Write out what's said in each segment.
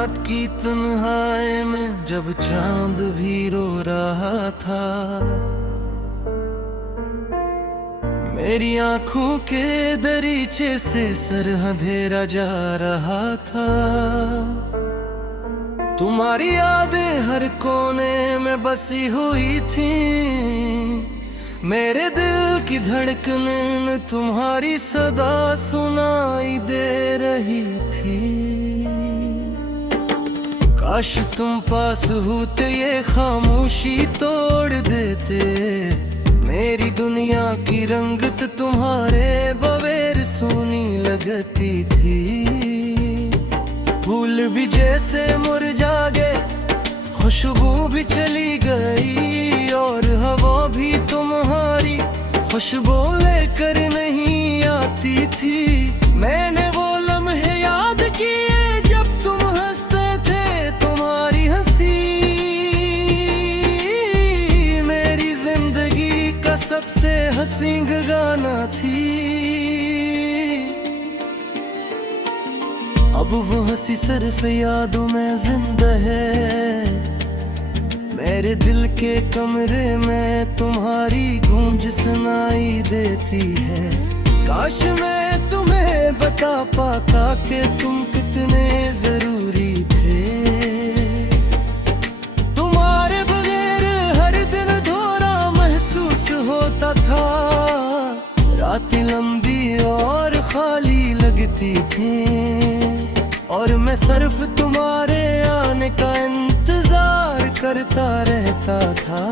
रात की तन्हाई में जब चांद भी रो रहा था, मेरी आंखों के दरीचे से सर अंधेरा जा रहा था। तुम्हारी यादें हर कोने में बसी हुई थी, मेरे दिल की धड़कन तुम्हारी सदा सुनाई दे रही थी। काश तुम पास होते ये खामोशी तोड़ देते, मेरी दुनिया की रंगत तुम्हारे बगैर सुनी लगती थी। फूल भी जैसे मुरझा गए, खुशबू भी चली गई, और हवा भी तुम्हारी खुशबू लेकर नहीं आती थी। मैंने वो लम्हे याद किए जब तुम हंसते थे, तुम्हारी हंसी मेरी जिंदगी का सबसे हसीन गाना थी। अब वो हंसी सिर्फ यादों में जिंदा है, मेरे दिल के कमरे में तुम्हारी गूंज सुनाई देती है। काश मैं तुम्हें बता पाता कि तुम कितने जरूरी थे। तुम्हारे बगैर हर दिन थोड़ा महसूस होता था, रातें लंबी और खाली लगती थी, और मैं सिर्फ तुम्हारे आने का इंतजार करता रहता था।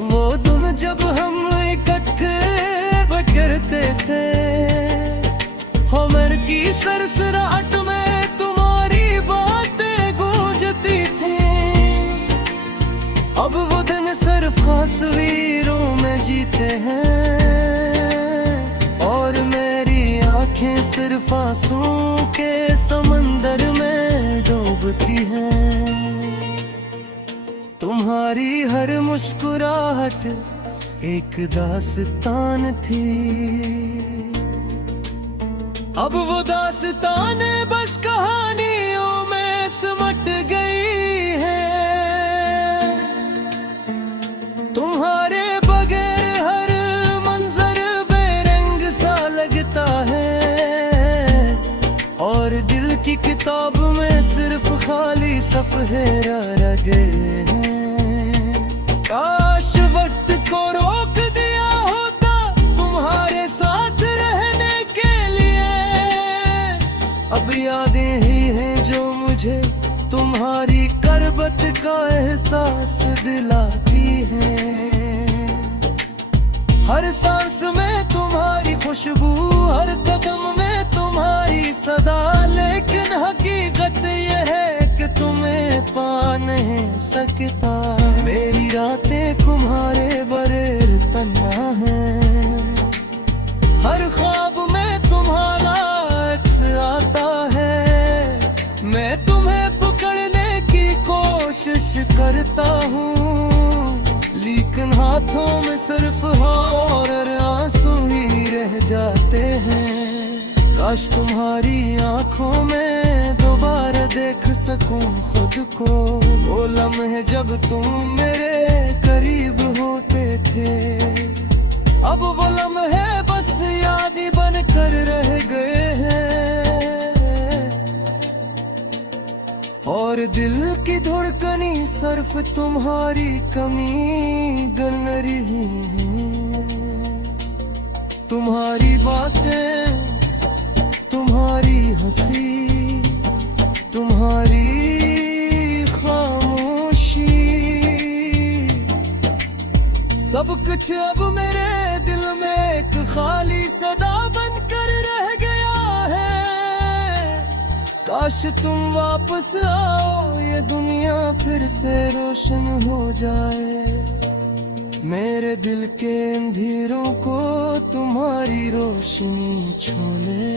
वो दिन जब हम इकट्ठे बजरते थे, हमर की सरसराहट में तुम्हारी बातें गूंजती थी। अब वो दिन सिर्फ तस्वीरों में जीते हैं, और मेरी आंखें सिर्फ आंसुओं के समंदर में डूबती हैं। तुम्हारी हर मुस्कुराहट एक दास्तान थी, अब वो दास्तानें बस कहानियों में सिमट गई है। तुम्हारे बगैर हर मंजर बेरंग सा लगता है, और दिल की किताब में सिर्फ खाली सफ़े रह गए हैं। काश वक्त को रोक दिया होता तुम्हारे साथ रहने के लिए, अब यादें ही हैं जो मुझे तुम्हारी करबत का एहसास दिलाती हैं। हर सांस में तुम्हारी खुशबू, हर कदम में तुम्हारी सदा, लेकिन हकीकत ये है कि तुम्हें पा नहीं सकता। मेरी रातें तुम्हारे बगैर तन्हा है, हर ख्वाब में तुम्हारा अक्स आता है। मैं तुम्हें पकड़ने की कोशिश करता हूँ, लेकिन हाथों में सिर्फ और आंसू ही रह जाते हैं। काश तुम्हारी आंखों में दोबारा देख सकूं खुद को, वो लम्हे जब तुम मेरे करीब होते थे। अब वो लम्हे बस याद ही बनकर रह गए हैं, और दिल की धड़कनी सिर्फ तुम्हारी कमी गन रही है। तुम्हारी बातें, तुम्हारी हंसी, तुम्हारी खामोशी, सब कुछ अब मेरे दिल में एक खाली सदा बनकर रह गया है। काश तुम वापस आओ, ये दुनिया फिर से रोशन हो जाए, मेरे दिल के अंधेरों को तुम्हारी रोशनी छू ले।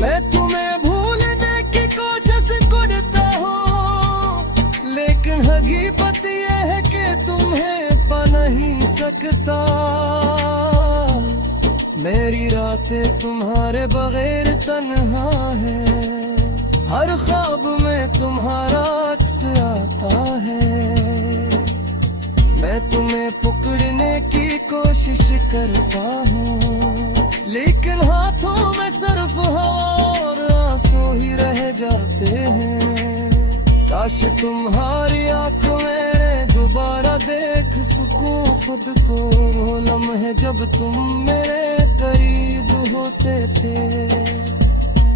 मैं तुम्हें भूलने की कोशिश करता हूँ, लेकिन हकीकत ये है कि तुम्हें पा नहीं सकता। मेरी रातें तुम्हारे बगैर तन्हा है, हर ख्वाब में तुम्हारा अक्स आता है। मैं तुम्हें पकड़ने की कोशिश करता हूँ, लेकिन हाथों में सिर्फ हवा और आंसू ही रह जाते हैं। काश तुम्हारी आंखों में दोबारा देख सकूं खुद को, वो लम्हे जब तुम मेरे करीब होते थे।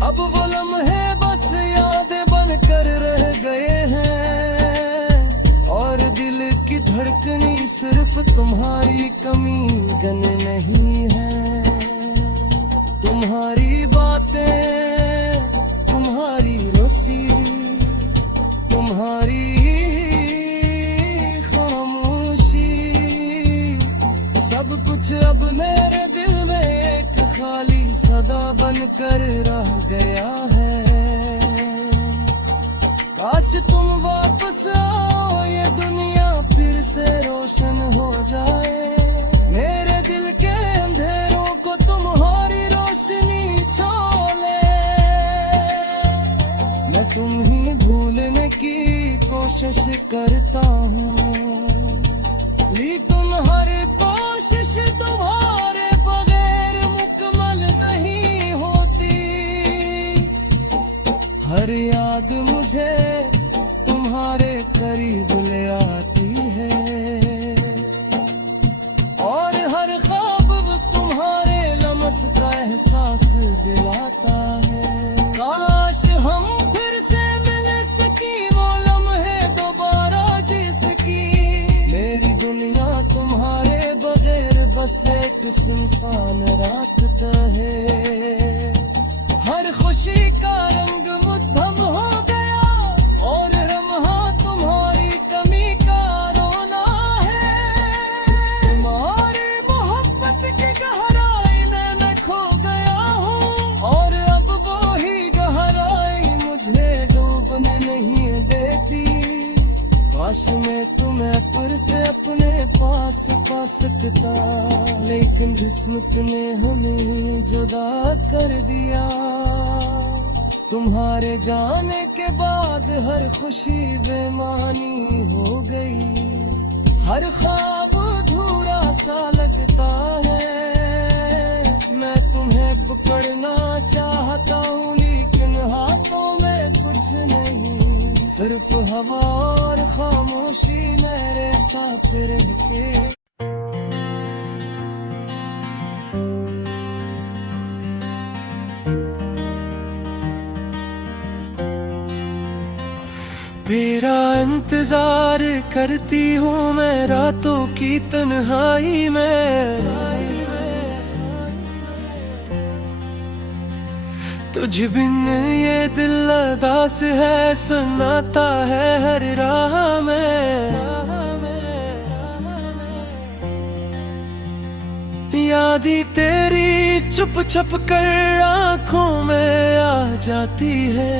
अब वो लम्हे बस यादें बनकर रह गए हैं, और दिल की धड़कनी सिर्फ तुम्हारी कमी गन नहीं है। तुम्हारी बातें, तुम्हारी रोसी, तुम्हारी खामोशी, सब कुछ अब मेरे दिल में एक खाली सदा बनकर रह गया है। काश तुम वापस आओ, ये दुनिया फिर से रोशन हो जाए। मेरे दिल के अंधेरों को तुम्हारी रोशनी छा ले। मैं तुम ही भूलने की कोशिश करता हूँ, लेकिन हर कोशिश तुम्हारे बगैर मुकम्मल नहीं होती। हर याद मुझे तुम्हारे करीब ले आती है, और हर ख्वाब तुम्हारे लम्स का एहसास दिलाता है। काश हम फिर से मिल सकी, वो लम्हे दोबारा जी सकी। मेरी दुनिया तुम्हारे बगैर बस एक सुनसान रास्ता है। हर खुशी का रंग मुद्दम हो गया, और लम्हा तुम्हारी कमी का रोना है। तुम्हारी मोहब्बत की गहराई में मैं खो गया हूँ, और अब वो ही गहराई मुझे डूबने नहीं देती। काश मैं तुम्हें फिर से अपने पास पा सकता, लेकिन किस्मत ने हमें जुदा कर दिया। तुम्हारे जाने के बाद हर खुशी बेमानी हो गई, हर ख्वाब अधूरा सा लगता है। मैं तुम्हें पकड़ना चाहता हूँ, लेकिन हाथों में कुछ नहीं, सिर्फ हवा और खामोशी मेरे साथ रह के। मेरा इंतजार करती हूँ मैं रातों की तन्हाई में, तुझ बिन ये दिल उदास है, सुनाता है हर राह में। यादें तेरी चुप छुप कर आँखों में आ जाती है,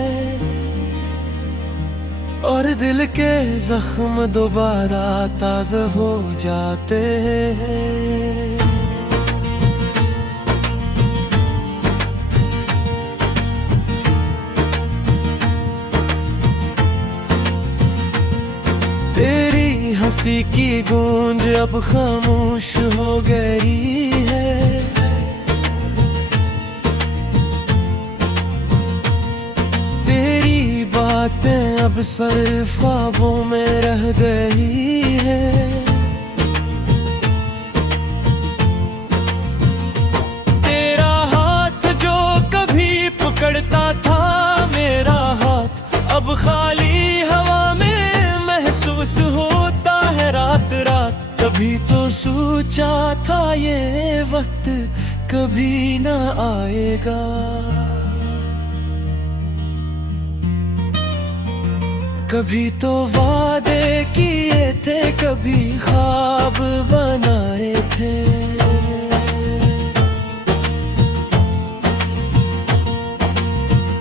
और दिल के जख्म दोबारा ताज़ा हो जाते हैं। तेरी हंसी की गूंज अब खामोश हो गई है, बातें अब सिर्फ ख्वाबों में रह गई है। तेरा हाथ जो कभी पकड़ता था मेरा हाथ, अब खाली हवा में महसूस होता है रात रात। कभी तो सोचा था ये वक्त कभी ना आएगा, कभी तो वादे किए थे, कभी ख्वाब बनाए थे।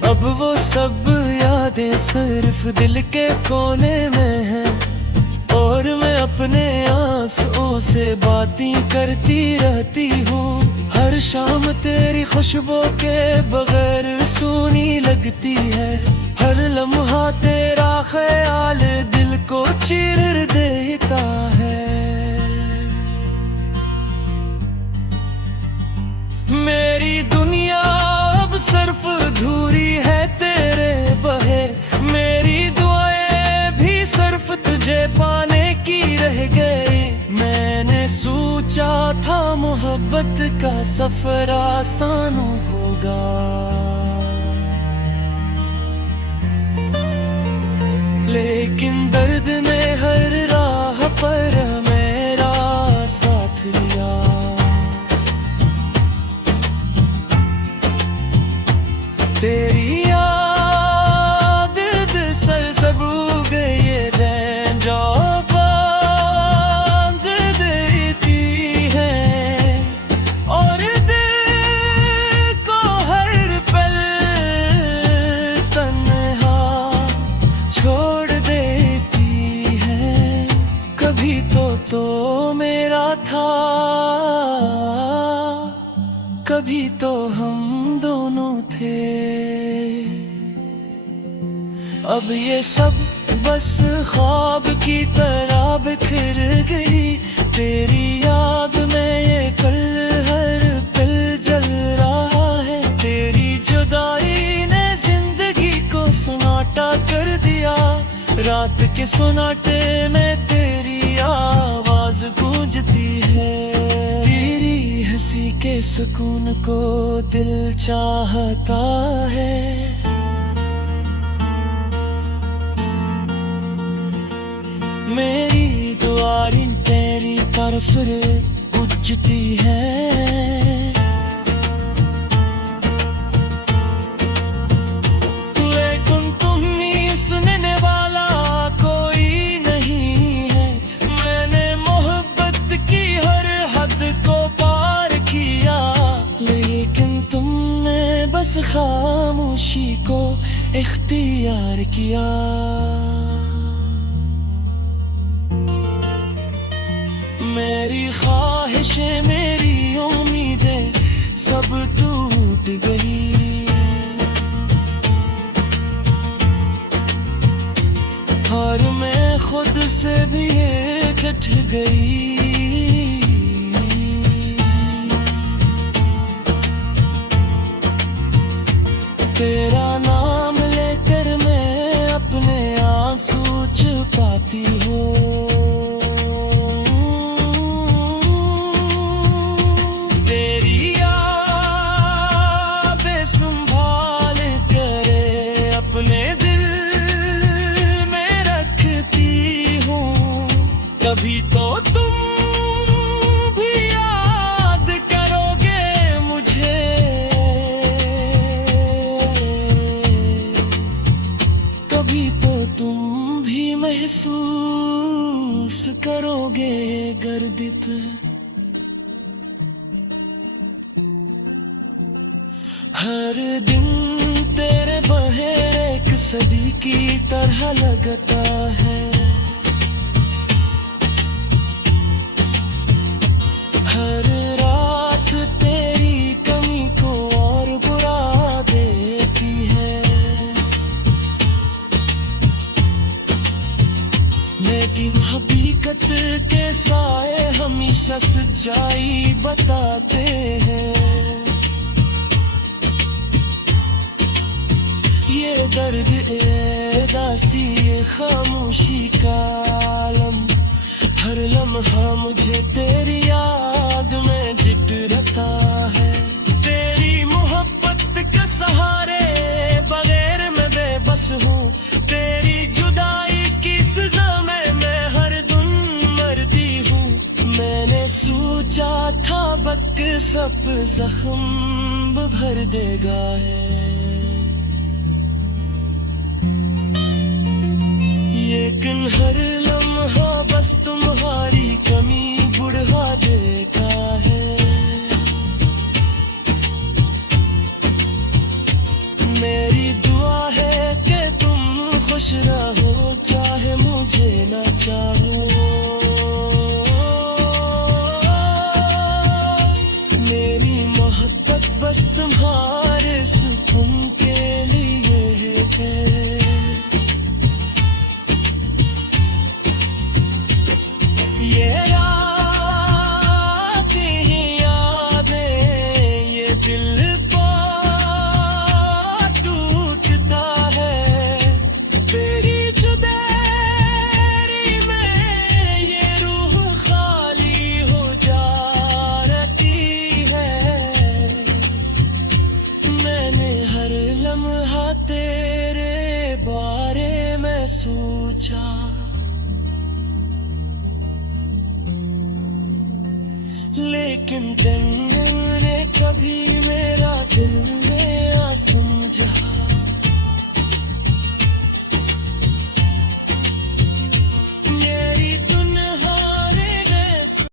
अब वो सब यादें सिर्फ दिल के कोने में हैं, और मैं अपने आंसुओं से बातें करती रहती हूँ। हर शाम तेरी खुशबू के बगैर सूनी लगती है। हर लम्हा तेरा ख्याल दिल को चीर देता है। मेरी दुनिया अब सिर्फ अधूरी है तेरे बहे। मेरी दुआएं भी सिर्फ तुझे पाने की रह गई। मैंने सोचा था मोहब्बत का सफर आसान होगा, लेकिन दर्द ने हर राह पर मेरा साथ दिया। तेरी याद दिल सब गई रैन जो बांध देती है, और दिल को हर पल तन्हा छोड़ देती है। कभी तो मेरा था, कभी तो हम दोनों थे। अब ये सब बस ख्वाब की तरह बिखर गई। तेरी याद में ये कल हर पल जल रहा है। तेरी जुदाई ने जिंदगी को सन्नाटा कर दिया। रात के सन्नाटे में तेरी आवाज गूंजती है। तेरी हंसी के सुकून को दिल चाहता है। मेरी दुआएं तेरी तरफ उठती है। लेकिन तुम ही सुनने वाला कोई नहीं है। मैंने मोहब्बत की हर हद को पार किया, लेकिन तुमने बस खामोशी को इख्तियार किया। मेरी ख्वाहिशें मेरी उम्मीदें सब टूट गई। और मैं खुद से भी कट गई। तेरा नाम लेकर मैं अपने आंसू छुपाती हूँ। कभी तो तुम भी याद करोगे मुझे। कभी तो तुम भी महसूस करोगे गर्दित। हर दिन तेरे बहेर एक सदी की तरह लगता है। हर रात तेरी कमी को और बुरा देती है। लेकिन हकीकत के साए हमेशा सच्चाई बताते हैं। ये दर्द दासी ये खामोशी का आलम, हर लम्हा मुझे तेरी याद में जिट रहता है। तेरी मोहब्बत के सहारे बगैर मैं बेबस हूँ। तेरी जुदाई की सजा में मैं हर दिन मरती हूँ। मैंने सोचा था वक्त सब जख्म भर देगा है। लेकिन हर लम्हा बस तुम्हारी कमी बुढ़ा देता है। मेरी दुआ है कि तुम खुश रहो, चाहे मुझे ना चाहो। लेकिन तुमने कभी मेरा दिल में आ समझा।